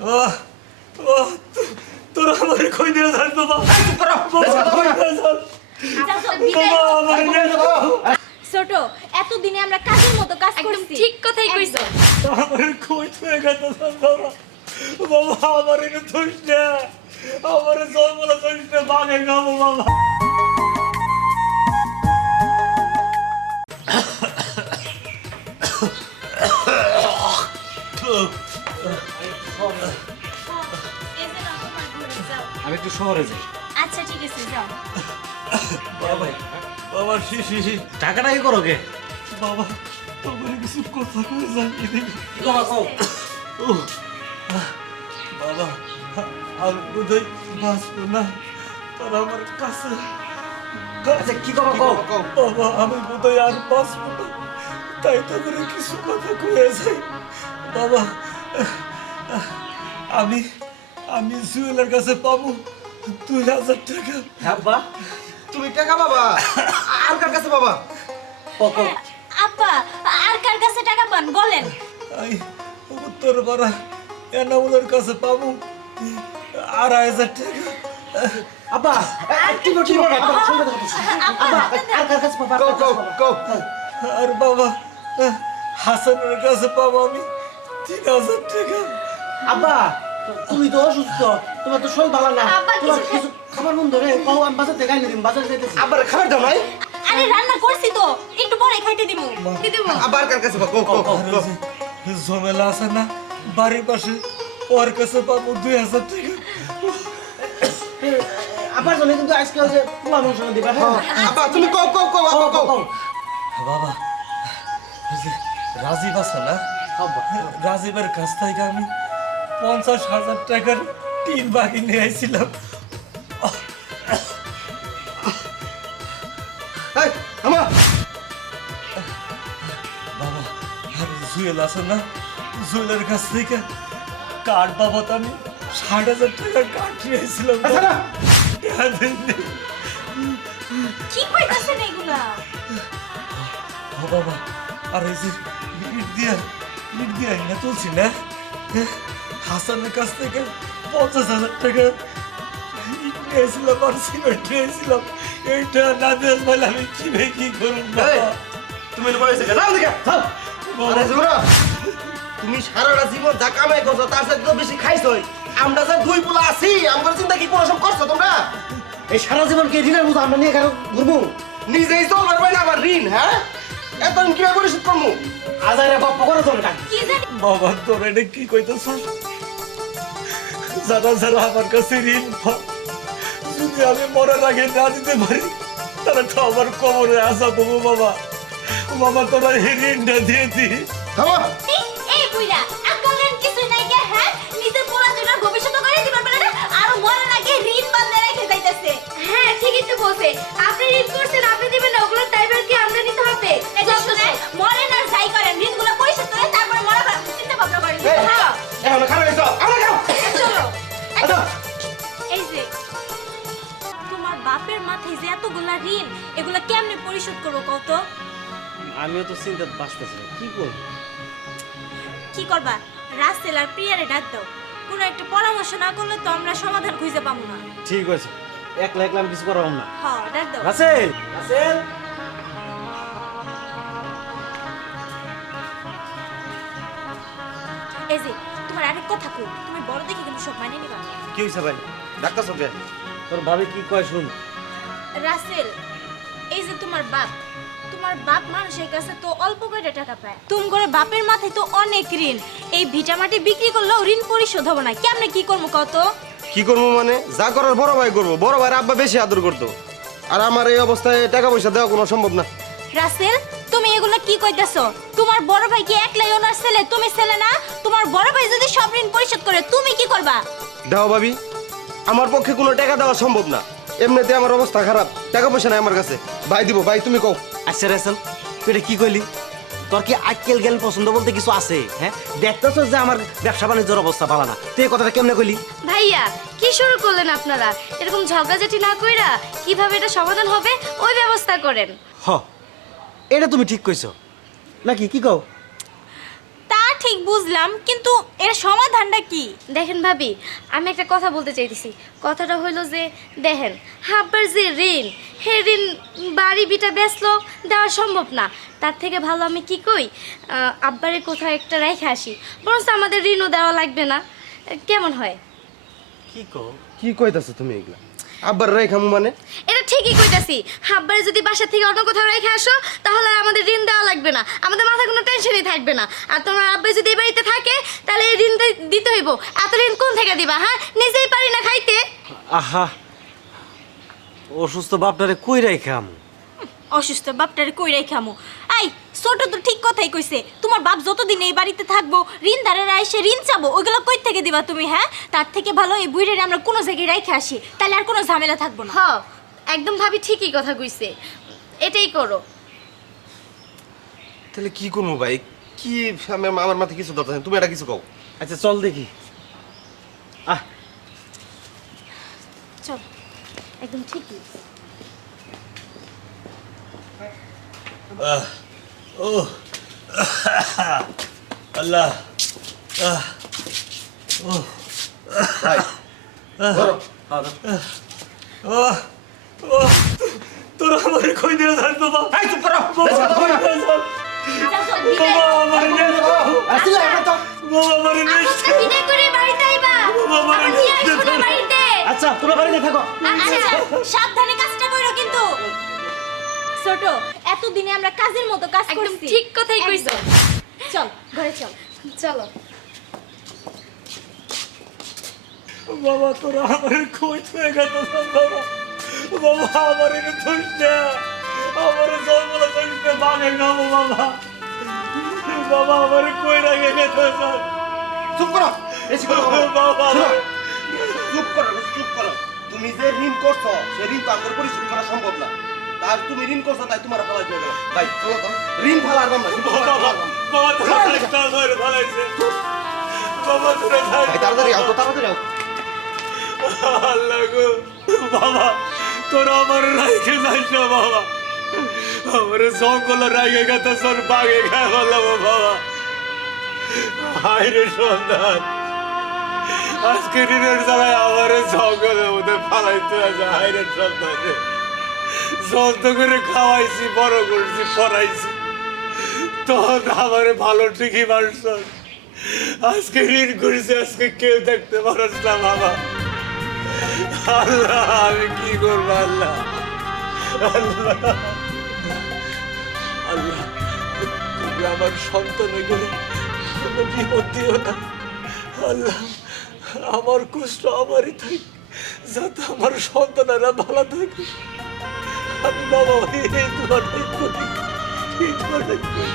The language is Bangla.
ও ও তোরা আমার কই দিয়ে যাস বাবা ছোট এতদিনে আমরা কাজের মতো কাজ করছি। ঠিক কথাই কইছো। আমার কই হয়ে গেছে বাবা বাবা আমার এটা দোষ না আমার জন্মলা দোষ না বাগে গাবো বাবা আমি একটু শহরে যাই। আচ্ছা ঠিক আছে যাও। বাবা বাবা শিশি টাকাটা কি করো কে? বাবা তোমার কিছু কথা কই জানি দিবি বাবা কও। বাবা আমি বোধহয় বাঁচবো না তারা আমার কাছে আচ্ছা কি করো কও? বাবা আমি বোধহয় আর বাঁচবো না তাই তো করে কিছু কথা কয়ে যাই বাবা আমি আমি জুয়েলের কাছে পাবো 2000 টাকা আব্বা তুমি টাকা বাবা আর কার কাছে বাবা কও। আপা আর কার কাছে টাকা পান বলেন? আমি উত্তর পাড়া এনামুলের কাছে পাবো 2500 টাকা আব্বা কি করছো? আব্বা আর কার কাছে বাবা? কও কও কও আর বাবা হাসানের কাছে পাবো আমি 3000 টাকা আব্বা তুমি তো অসুস্থ, তোমার তো শরীর ভালো না, আব্বা, তোমার কিছু কিছু খাবার মন ধরে কও, আমি বাজার থেকে আইনে দিম, বাজার যাইতেছি। আবার খাবার দাও নাই আরে রান্না করছি তো একটু পরে খাইতে দিমু। কি দিমু? আবার কার কাছে কও কও কও আর ওই যে ঝামেলা আছে না বাড়ির পাশে ওর কাছে পাবো 2000 টাকা আব্বার জন্য কিন্তু আজকে ওই যে পোলা মাংস দিবা, হ্যাঁ? আবা তুমি কও কও কও আবা কও কও। বাবা ওই যে রাজীব আছে না আব্বা রাজীবের কাছ থেকে আমি 50,000 টাকার টিন বাকি নিয়ে আইছিলাম এই আমা বাবা আর জুয়েল আছে না জুয়েলের কাছ থেকে কাঠ বাবদ আমি 60,000 টাকার কাঠ নিয়ে আইছিলাম আচ্ছা না টাকা দেননি। কি কইতাছেন এগুলা? ও বাবা আর এই যে ইট দিয়ে না তুলছি না হাসানের কাছ থেকে 50,000 টাকা ইট নিয়েছিলাম আর সিমেন্ট নিয়েছিলাম এইটা না দিয়ে বলে আমি কি করুন এই বাবা তুমি তো বলেছ না দেখে আরে জোরা তুমি সারাটা জীবন যা কামাই করছো তার সাথে তো বেশি খাইছই আমরা যে দুই পোলা আছি আমার চিন্তা কি কোনো সব করছো তোমরা এই সারা জীবন কে ঋণের বোঝা আমরা নিয়ে কেন ঘুরবো? নিজেই তো পারবে না আবার ঋণ হ্যাঁ এত ঋণ কিভাবে পরিশোধ করবো আজারে বাপ করে দরকার। কি জানি বাবা তোর এটা কি কইতেছ যারা যারা আমার কাছে ঋণ পায়, যদি আমি মরার আগে না দিতে পারি তারা তো আমার কবরে আসা দেবো বাবা বাবা তোরা এই ঋণটা দিয়ে দি থামো এই বুইড়া আকলেন কিছু নাই কে? হ্যাঁ নিজে পোলা দুটার ভবিষ্যৎ করে দিবার বলে না আর মরে নাকি ঋণ বান্ধে রেখে যাইতাছে। হ্যাঁ ঠিকই তো বলছে, আপনি ঋণ করছেন আপনি দিবেন না, ওগুলো দায়ভার কি আমরা নিতে হবে? এই যে শুনে মরে না যাই করেন ঋণগুলো পরিশোধ করে তারপরে মরা চিন্তা ভাবনা করেন। এই, হ্যাঁ এখন খারাপ হইছো আমরা খাও চলো। আচ্ছা এই যে তোমার বাপের মাথায় যে এতগুলা ঋণ এগুলা কেমনে পরিশোধ করবো কত? আমিও তো চিন্তা বাঁচতেছি না, কি করবো? কি করবা? রাসেল আর প্রিয়ারে ডাক দাও, কোনো একটা পরামর্শ না করলে তো আমরা সমাধান খুঁজে পাবো না। ঠিক আছে, একলা একলা আমি কিছু করাম না। হ্যাঁ ডাক দাও। রাসেল, রাসেল, এই যে তোমার আরেক কথা কই, তুমি বড় দেখে কিন্তু সব মানিয়ে নিবা। কি হইছে ভাই ডাক্তার সঙ্গে তোর ভাবি কি কয় শুন। রাসেল এই যে তোমার বাপ মানুষের কাছে তো অল্প করে টাকা পায়, তুমি করে বাপের মাথায় তো অনেক ঋণ, এই ভিটামাটি বিক্রি করলেও ঋণ পরিশোধ হবে না, কেমনে কি করবো কত? কি করবো মানে যা করার বড় ভাই করবো, বড় ভাইয়ের আব্বা বেশি আদর করতো আর আমার এই অবস্থায় টাকা পয়সা দেওয়া কোনো সম্ভব না। রাসেল তুমি এগুলা কি কইতাছো? তোমার বড় ভাই কি একলাই ওনার ছেলে, তুমি ছেলে না? তোমার বড় ভাই যদি সব ঋণ পরিশোধ করে তুমি কি করবা? দাও ভাবি আমার পক্ষে কোনো টাকা দেওয়া সম্ভব না, এমনিতে আমার অবস্থা খারাপ, টাকা পয়সা নাই আমার কাছে। ভাই দিব ভাই তুমি কও। আচ্ছা রাসেল, তুই এটা কি কইলি? তোর কি আজকাল জ্ঞান পছন্দ বলতে কিছু আছে? হ্যাঁ দেখতেছ যে আমার ব্যবসা বাণিজ্যের অবস্থা ভালো না, তুই এই কথাটা কেমনে কইলি? ভাইয়া কি শুরু করলেন আপনারা? এরকম ঝগড়াঝাটি না কইরা কিভাবে এটা সমাধান হবে ওই ব্যবস্থা করেন। হ, এটা তুমি ঠিক কইছো নাকি, কি কও? তা ঠিক ঠিক বুঝলাম, কিন্তু এর সমাধানটা কি? দেখেন ভাবি, আমি একটা কথা বলতে চাইতেছি। কথাটা হইলো যে দেখেন, আব্বার যে ঋণ, হে ঋণ বাড়ি বিটা বেচলো দেওয়া সম্ভব না। তার থেকে ভালো আমি কি কই, আব্বারে কোথাও একটা রেখে আসি, বরঞ্চ আমাদের ঋণও দেওয়া লাগবে না। কেমন হয়? কি কইতাছো তুমি এগুলা? আব্বার রাই খামু মানে? এটা ঠিকই কইতাছি। আব্বারে যদি বাসা থেকে অন্য কোথাও রেখে আসো, তাহলে আর আমাদের ঋণ দেওয়া লাগবে না, আমাদের মাথায় কোনো টেনশনই থাকবে না। আর তোমার আব্বা যদি এই বাড়িতে থাকে, তাহলে এই ঋণ দিতে হইব। এত ঋণ কোন থেকে দিবা? হ্যাঁ, নিজেই পারি না খাইতে। আহা, অসুস্থ বাপটারে কই রাইখাম? অসুস্থ বাপটারে কই রাইখামু? এই ছোট তো ঠিক কথাই কইছে, তোমার বাপ যতদিন এই বাড়িতে থাকবো, ঋণদারেরা এসে ঋণ চাবো, ওইগুলো কই থেকে দিবা তুমি? হ্যাঁ, তার থেকে ভালো এই বুইড়েরে আমরা কোনো জায়গায় রাইখে আসি, তাহলে আর কোনো ঝামেলা থাকবো না। হ, একদম ভাবি ঠিকই কথা কইছে, এটাই করো। তাহলে কি করবো ভাই? কি আমার মাথায় কিছু দরকার নেই, তুমি এটা কিছু কও। আচ্ছা চল দেখি। আহ, চল, একদম ঠিকই। ও আল্লাহ, ভাই ধরো। ও ও তোরা আমার কই দিয়ে যাস বাবা? এই চুপ করো। বাবা আমার নিয়ে যাও। আসলে আমরা তো বাবা আমার নিয়ে আচ্ছা, বিদায় করে বাড়িতে আইবা। বাবা আমার নিয়ে আসবো না বাড়িতে। আচ্ছা তোমরা বাড়িতে থাকো। আচ্ছা, সাবধানে কাজটা করো কিন্তু। ছোট, এতদিনে আমরা কাজের মতো কাজ একদম করছি। ঠিক কথাই কইছো। চল ঘরে চল। চলো। বাবা তোরা আমার কই থেকে গেছিস বাবা? বাবা আমার এনে ধুস না, আমার জন্মলা ধুসতে বাগে গাবো বাবা। বাবা আমার কই রেখে গেছিস? চুপ করো, বেশি কথা বলো না। বাবা শোনো, চুপ করো, চুপ করো। তুমি যে ঋণ করছো, সে ঋণ তো আমাদের পরিশোধ করা সম্ভব না। তার তুমি ঋণ করছো, তাই তোমার ফালাই হয়ে গেল। ভাই চলো তো, ঋণ ফালার না, কিন্তু বাবা বাবা তোরা একটা ধরে ফেলাইছে। বাবা তোরা ভাই তাড়াতাড়ি আও তো, তাড়াতাড়ি আও। আল্লাহ গো, বাবা তোরা আমার রাইখে যাইস না বাবা। আমার জঙ্গল রাইখে গেছে তোর বাগে খেয়ে বললাম বাবা। হায় রে সন্তান, আজকে ঋণের জ্বালায় আমার জঙ্গলের মধ্যে ফালাইতে আছে। হায় রে সন্তান, যত করে খাওয়াইছি, বড় করছি, পড়াইছি, তখন আমার ভালো ঠিকই মারছ। আজকে ঋণ করেছি, আজকে কেউ দেখতে পারছ না বাবা। আল্লাহ আমি কি করবো? আল্লাহ আল্লাহ আল্লাহ, তুমি আমার সন্তানের করে কোনো বিপদ দিও না। আল্লাহ আমার কষ্ট আমারই থাক, যাতে আমার সন্তানেরা ভালো থাকে। আমি বাবা এই দোয়াটাই করি, এই দোয়াটাই করি।